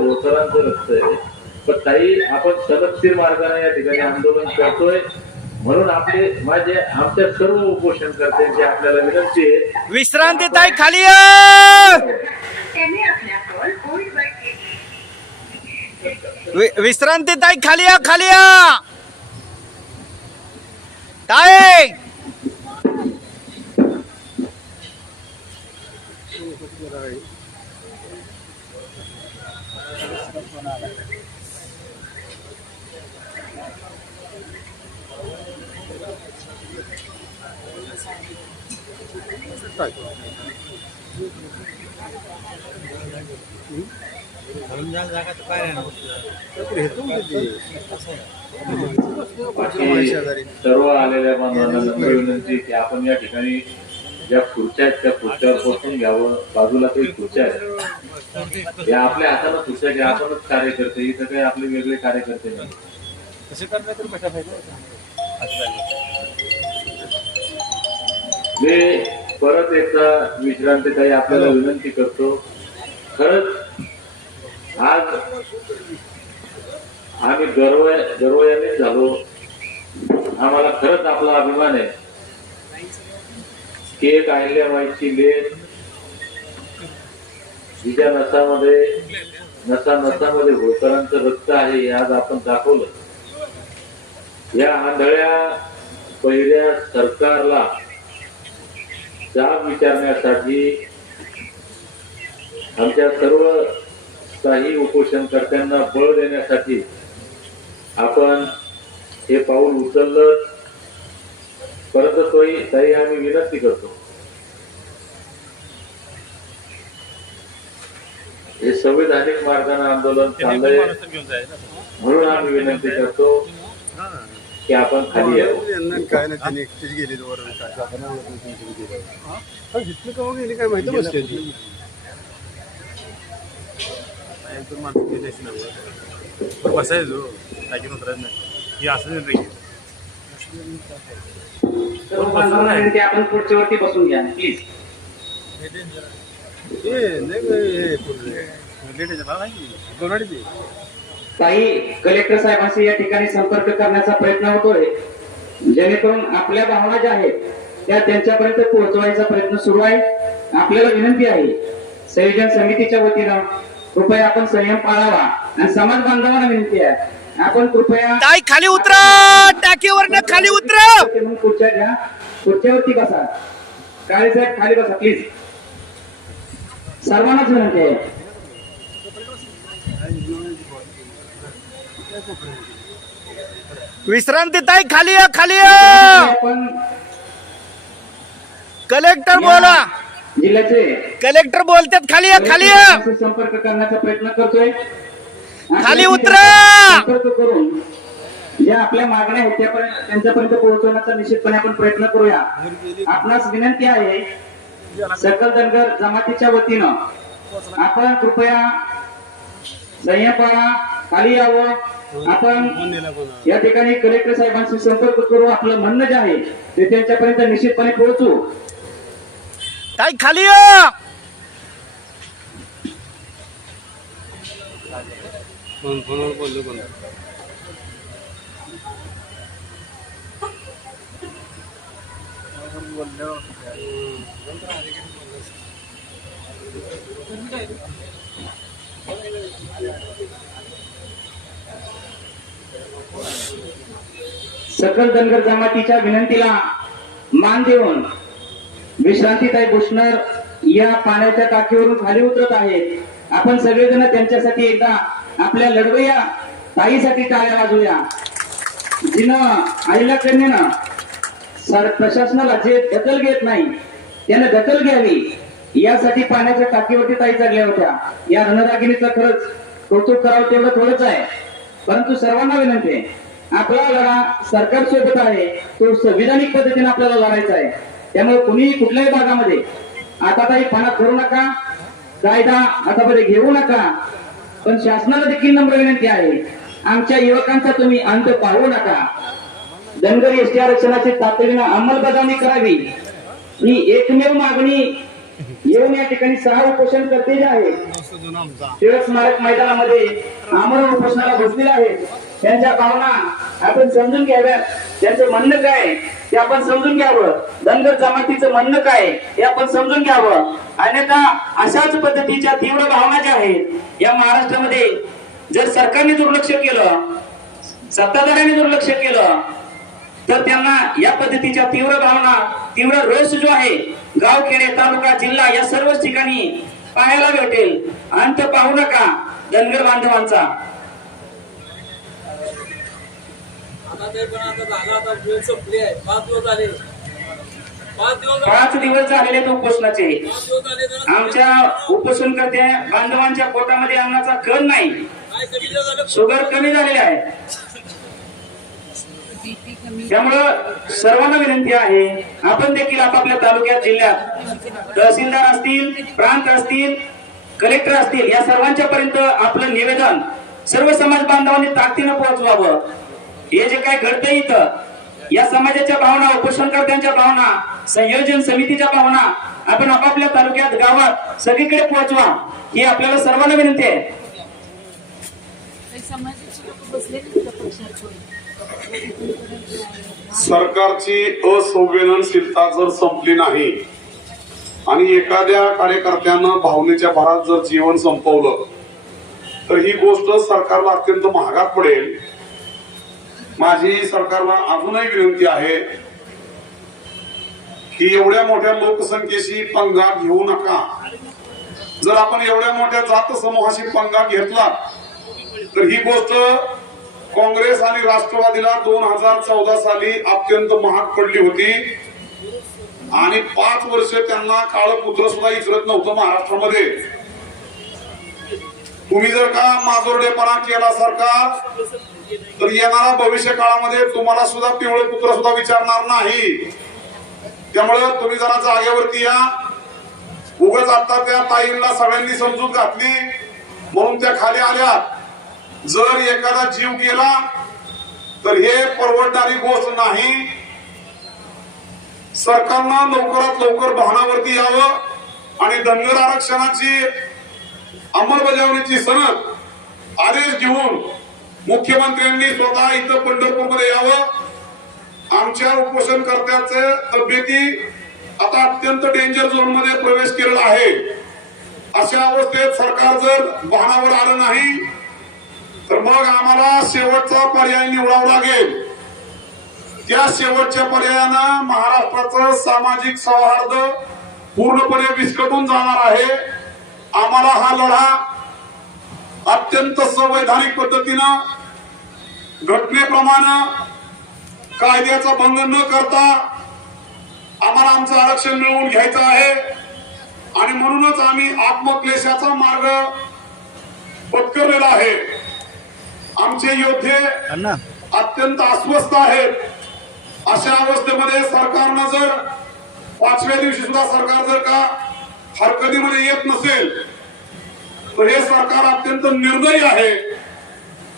ओसरांचं रक्त आहे. पण काही आपण सनदशीर मार्गाने या ठिकाणी आंदोलन करतोय. म्हणून आपले माझे आमच्या सर्व उपोषण करत्यांची आपल्याला विनंती आहे विश्रांती ताई खाली विश्रांती ताई खाली या खाली या! ताई! सर्व आलेल्या बांधवांना नम्र विनंती की आपण या ठिकाणी ज्या खुर्च्या आहेत त्या खुर्च्यावर बसून घ्यावं. बाजूला काही खुर्च्या आहेत. या आपल्या हाताला खुर्च्या घ्या आपणच कार्यकर्ते इथं काही आपले वेगळे कार्यकर्ते नाही. मी परत एकदा विश्रांतीताई आपल्याला विनंती करतो. खरंच आज आम्ही गर्व गर्वयानेच झालो. आम्हाला खरंच आपला अभिमान आहे. की एक अहिल्याबाईची लेख तिच्या नसामध्ये नसा नसामध्ये होळकरांचं रक्त आहे हे आज आपण दाखवलं. या आंधळ्या पहिल्या सरकारला जाब विचारण्यासाठी आमच्या सर्व काही उपोषणकर्त्यांना बळ देण्यासाठी आपण हे पाऊल उचललं. परत तोही ताई आम्ही विनंती करतो. हे संविधानिक मार्गाने आंदोलन चाललंय. म्हणून आम्ही विनंती करतो. की आपण खाली यावं यांना काय नाही त्यांनी एकटीच गेली वरून काय हा, का गेली काय माहिती बसली ती एकदम माणसं गेली अशी नव्हतं बसायचो टाकीन उतरायचं नाही ही असं नाही आपण पुढच्या वरती बसून घ्या प्लीज हे नाही हे पूर्ण लेट आहे ना नाही दोनाडीची काही कलेक्टर साहेबांशी या ठिकाणी संपर्क करण्याचा प्रयत्न होतोय. जेणेकरून आपल्या भावना ज्या आहेत त्या त्यांच्यापर्यंत पोहोचवायचा प्रयत्न सुरू आहे. आपल्याला विनंती आहे संयोजन समितीच्या वतीनं कृपया आपण संयम पाळावा आणि समाज बांधवांना विनंती आहे. आपण कृपया खाली उतरा! टाकीवर खाली उतरा! खुर्च्या घ्या. खुर्च्यावरती बसा. काळे साहेब खाली बसा प्लीज सर्वांनाच विनंती आहे. विश्रांती ताई खाली या खाली या! कलेक्टर बोला. जिल्ह्याचे कलेक्टर बोलतात खाली या खाली या! संपर्क करण्याचा प्रयत्न करतोय. खाली उतरा! संपर्क करून ज्या आपल्या मागण्या आहेत त्यापर्यंत त्यांच्यापर्यंत पोहोचवण्याचा निश्चितपणे आपण प्रयत्न करूया. आपणास विनंती आहे सकल धनगर जमातीच्या वतीनं आपण कृपया संयम पाळा खाली यावं. आपण या ठिकाणी कलेक्टर साहेबांशी संपर्क करू आपलं म्हणणं जे आहे ते त्यांच्यापर्यंत निश्चितपणे पोहोचू. ताई खाली बोललो सकल धनगर जमातीच्या विनंतीला मान देऊन विश्रांतीताई बुशनर या पाण्याच्या टाकीवरून खाली उतरत आहेत. आपण सगळेजण त्यांच्यासाठी एकदा आपल्या लढवया ताईसाठी टाळ्या वाजूया. जिनं आईला कन्यानं सर प्रशासनाला जे दखल घेत नाही त्यानं दखल घ्यावी. यासाठी पाण्याच्या टाकीवरती ताई चढल्या होत्या. या रणरागिणीचं खरंच कौतुक करावं तेवढं थोडंच आहे. परंतु सर्वांना विनंती आहे आपला लढा सरकार सोबत आहे. तो संविधानिक पद्धतीने आपल्याला लढायचा आहे. त्यामुळे कुणीही कुठल्याही भागामध्ये आता काही पाण्यात करू नका कायदा हातामध्ये घेऊ नका पण शासनाला देखील नम्र विनंती आहे. आमच्या युवकांचा तुम्ही अंत पाहू नका. धनगर एसटी आरक्षणाची तातडीनं अंमलबजावणी करावी. ही एकमेव मागणी येऊन या ठिकाणी सहा उपोषण करते जे आहे. टिळक स्मारक मैदानामध्ये आमरण उपोषणाला बसलेले आहेत. त्यांच्या भावना आपण समजून घ्याव्यात. त्यांचं म्हणणं काय? ते आपण समजून घ्यावं. धनगर जमातीचं म्हणणं काय? हे आपण समजून घ्यावं. अन्यथा अशाच पद्धतीच्या तीव्र भावना ज्या आहेत या महाराष्ट्रामध्ये जर सरकारने दुर्लक्ष केलं सत्ताधाऱ्यांनी दुर्लक्ष केलं तर त्यांना या पद्धतीच्या तीव्र भावना तीव्र रोष जो आहे गावखेडे तालुका जिल्हा या सर्वच ठिकाणी पाहायला भेटेल. अंत पाहू नका धनगर बांधवांचा. आता ते पण आता झालं आता वेळ संपली आहे. पाच दिवस झाले. पाच दिवस पाच दिवस झालेले आहेत उपोषणाचे. पाच दिवस झाले आमच्या उपोषणकर्ते बांधवांच्या पोटामध्ये अन्नाचा कण नाही. काय कमी दिवस झाले. शुगर कमी झालेले आहे. त्यामुळं सर्वांना विनंती आहे आपण देखील आपापल्या तालुक्यात जिल्ह्यात तहसीलदार असतील प्रांत असतील कलेक्टर असतील या सर्वांच्या पर्यंत आपलं निवेदन सर्व समाज बांधवांनी ताकदीनं पोहोचवावं. हे जे काय घडतंय इथं या समाजाच्या भावना उपोषणकर्त्यांच्या भावना संयोजन समितीच्या भावना आपण आपापल्या तालुक्यात गावात सगळीकडे पोहोचवा ही आपल्याला सर्वांना विनंती आहे. सरकारची असंवेदनशीलता जर संपली नाही आणि एखाद्या कार्यकर्त्यानं भावनेच्या भरात जर जीवन संपवलं तर ही गोष्ट सरकारला अत्यंत महागात पडेल. माझी सरकारला अजूनही विनंती आहे की एवढ्या मोठ्या लोकसंख्येशी पंगा घेऊ नका. जर आपण एवढ्या मोठ्या जात समूहाशी पंगा घेतला तर ही गोष्ट काँग्रेस आणि राष्ट्रवादीला दोन हजार चौदा साली अत्यंत महाग पडली होती. आणि पाच वर्ष त्यांना काळ पुत्र सुद्धा इचरत नव्हतं महाराष्ट्रामध्ये. तुम्ही जर का माजोरडेपणा केला सरकार तर येणारा भविष्य काळामध्ये तुम्हाला सुद्धा पिवळे पुत्र सुद्धा विचारणार नाही. त्यामुळे तुम्ही जरा जागेवरती या. उगाच आता त्या ताईंना सगळ्यांनी समजूत घातली. म्हणून त्या खाली आल्या. जर एखादा जीव गेला तर हे परवडणारी गोष्ट नाही. सरकारनं लवकरात लवकर भानावरती यावं आणि धनगर आरक्षणाची अंमलबजावणीची सनद आदेश घेऊन मुख्यमंत्र्यांनी स्वतः इथं पंढरपूरमध्ये यावं. आमच्या उपोषणकर्त्याचे तब्येती आता अत्यंत डेंजर झोनमध्ये प्रवेश केलेला आहे. अशा अवस्थेत सरकार जर वाहनावर आलं नाही तर मग आम्हाला शेवटचा पर्याय निवडावा लागेल. त्या शेवटच्या पर्यायानं महाराष्ट्राचं सामाजिक सौहार्द पूर्णपणे विस्कटून जाणार आहे. आम्हाला हा लढा अत्यंत संवैधानिक पद्धतीनं घटनेप्रमाणे कायद्याचा भंग न करता आम्हाला आमचं आरक्षण मिळवून घ्यायचं आहे. आणि म्हणूनच आम्ही आत्मक्लेशाचा मार्ग पत्करलेला आहे. आमचे योद्धे अत्यंत अस्वस्थ आहेत. अशा अवस्थेमध्ये सरकारनं जर पाचव्या दिवशी सुद्धा सरकार जर का हरकतीमध्ये येत नसेल तर हे सरकार अत्यंत निर्दयी आहे.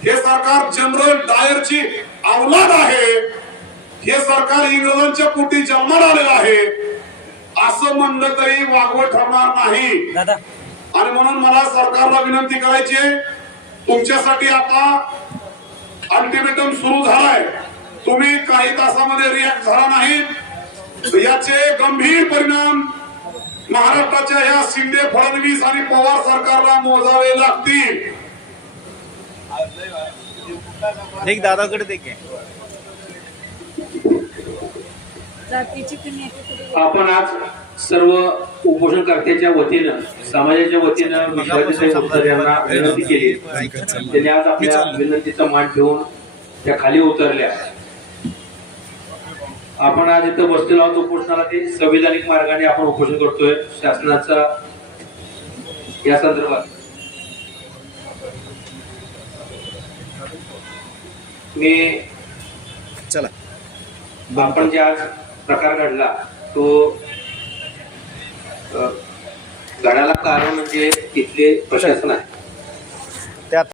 हे सरकार जनरल डायरची अवलाद आहे. हे सरकार इंग्रजांच्या पोटी जन्माला आलेलं आहे. असं म्हणलं तरी वागवं ठरणार नाही. आणि म्हणून मला सरकारला विनंती करायची आहे तुमच्यासाठी आता अल्टिमेटम सुरू झालाय. तुम्ही काही तासामध्ये रिॲक्ट झाला नाही. याचे गंभीर परिणाम महाराष्ट्राच्या या शिंदे फडणवीस आणि पवार सरकारला मोजावे लागतील. एक दादाकडे आपण आज सर्व उपोषणकर्त्याच्या वतीनं समाजाच्या वतीनं यांना विनंती केली. त्यांनी आज आपल्या विनंतीचा मान ठेवून त्या खाली उतरल्या. आपण आज इथं बसलेलो आहोत उपोषणाला ते संविधानिक मार्गाने आपण उपोषण करतोय शासनाचा. या संदर्भात. मी चला. आपण जे आज प्रकार घडला तो घडायला कारण म्हणजे इथले प्रशासन आहे.